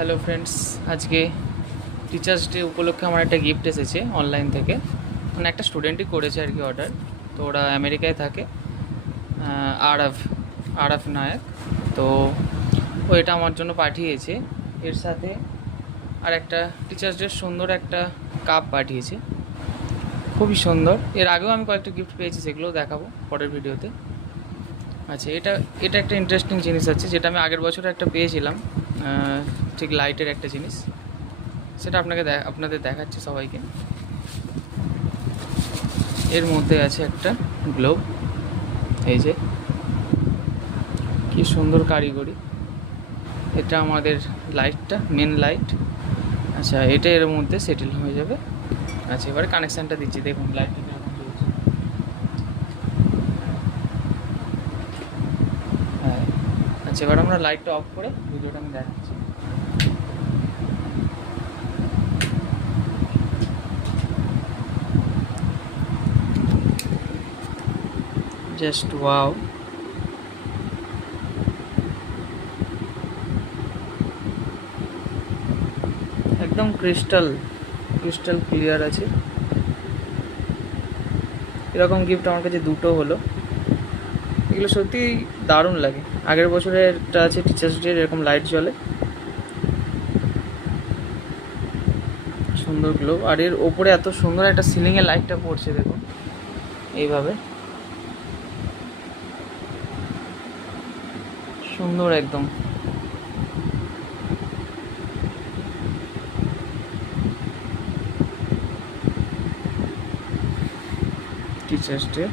Hello friends, আজকে teachers day উপলক্ষে আমার একটা গিফট এসেছে অনলাইন থেকে। মানে একটা স্টুডেন্টই করেছে আর কি অর্ডার। তো ওরা আমেরিকায় থাকে, আরব আরব নায়ক। তো ও এটা আমার জন্য পাঠিয়েছে। এর সাথে আর একটা টিচার্স ডের সুন্দর একটা কাপ পাঠিয়েছে, খুবই সুন্দর। এর আগেও আমি কয়েকটা গিফট পেয়েছি, সেগুলোও দেখাবো পরের ভিডিওতে। আচ্ছা, এটা এটা একটা ইন্টারেস্টিং জিনিস আছে, যেটা আমি আগের বছর একটা পেয়েছিলাম, ঠিক লাইটের একটা জিনিস। সেটা আপনাদের দেখাচ্ছি সবাইকে। এর মধ্যে আছে একটা গ্লোব, এই যে কি সুন্দর কারিগরি। এটা আমাদের লাইটটা, মেন লাইট। আচ্ছা, এটা এর মধ্যে সেটেল হয়ে যাবে। আচ্ছা, এবারে কানেকশানটা দিচ্ছি, দেখুন লাইটটা কীরকম জ্বলছে। হ্যাঁ, আচ্ছা, এবার আমরা লাইটটা অফ করে ভিডিওটা আমি দেখাচ্ছি। Just wow! একদম ক্রিস্টাল ক্লিয়ার আছে। এরকম গিফট আমার কাছে দুটো হলো। এগুলো সত্যি দারুণ লাগে। আগের বছরের একটা আছে টিচার্স ডে, এরকম লাইট জ্বলে, সুন্দর গ্লোব। আর এর ওপরে এত সুন্দর একটা সিলিংয়ে লাইটটা পড়ছে, দেখুন এইভাবে, সুন্দর একদম। Teachers day